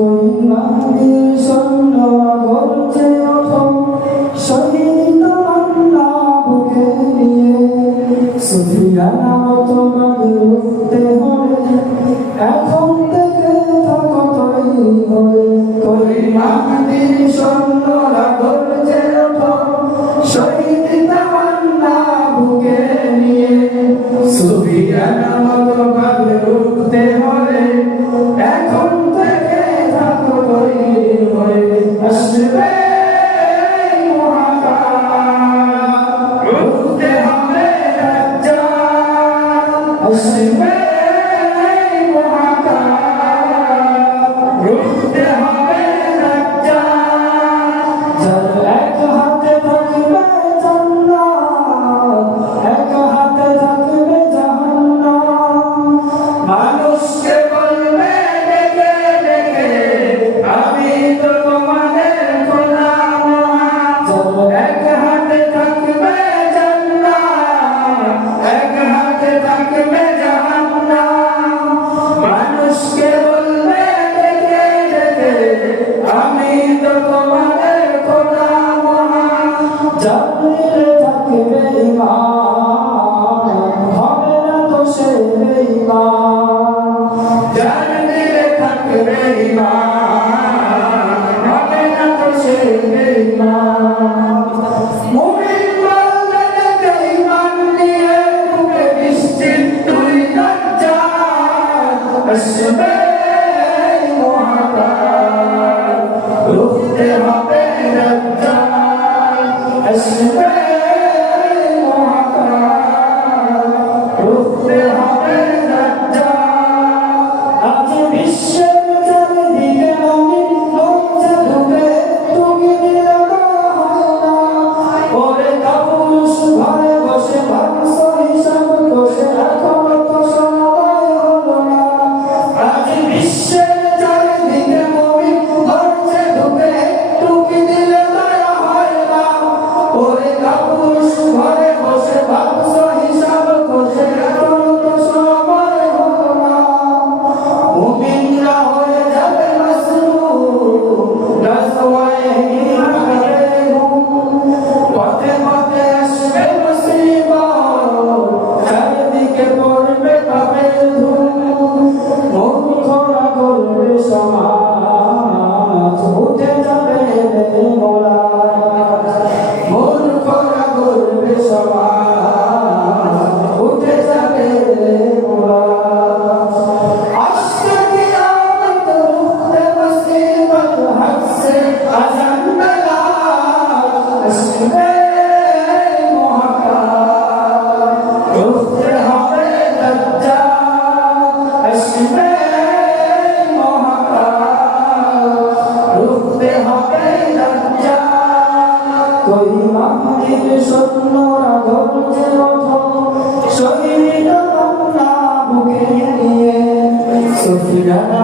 কই মাটির স্বর্ণ গর্জে ওঠো শহীদ তামান্না বুকে নিয়ে সুফিয়ানা তোমাদের উঠতে হলে এখন থেকে থাকো তৈরি হয়ে কই মাটির স্বর্ণ গর্জে ওঠো শহীদ তামান্না বুকে নিয়ে সুফিয়ানা তোমাদের উঠতে হলে এখন থেকে থাকো তৈরি হয়ে আসবে মহাকাল উঠতে হবে দাজ্জাল আসবে মহাকাল উঠতে হবে দাজ্জাল যার এক হাতে থাকবে জান্নাত এক হাতে থাকবে জাহান্নাম মানুষকে বলবে ডেকে ডেকে আমি তো তোমাদের গোলাম যার এক হাতে থাকবে জান্নাত এক হাতে থাকবে জাহান্নাম মানুষকে বলবে ডেকে ডেকে আমি তো তোমাদের গোলাম জানলে থাকবে ঈমান হবে না তো সে বেঈমান জানলে থাকবে ঈমান হবে না তো সে বেঈমান মুমিন বান্দাকে ঈমান নিয়ে বুকে নিশ্চিত তুই দাজ্জাল আসবে মহাকাল উঠতে হবে দাজ্জাল আসবে মহাকাল উঠতে হবে দাজ্জাল আজ বিশ্বের চারিদিকে আমি লজ্জা ঢুকে তুমি নিরালা হয় না ওরে কাপুরুষ ঘরে বসে ভাবছো হিসাব বসে এখনো তো সময় হলো না আজ বিশ্বের চারিদিকে আমি লজ্জা ঢুকে তুমি নিরালা হয় না ওরে কাপুরুষ ঘরে বসে ভাবছো হিসাব বসে এখনো তো সময় হলো না মুমিনরা হয়ে যাবে মাসরুর রাসওয়ায়ে হিমারে পথে পথে আসবে মুসিবত চারিদিকে পড়বে পাপের ধুম মূর্খরা করবে সমাজ উঠে যাবে মোলা মূর্খরা করবে সমাজ উঠে যাবে মোলা আসছে কিয়ামত রুখতে মুসিবত হক সে আজান বেলাল আসবে মহাকাল উঠতে হবে দাজ্জাল আসবে মহাকাল উঠতে হবে দাজ্জাল কই মাটির স্বর্ণরা গর্জে ওঠো শহীদ তামান্না বুকে নিয়ে সুফিয়ানা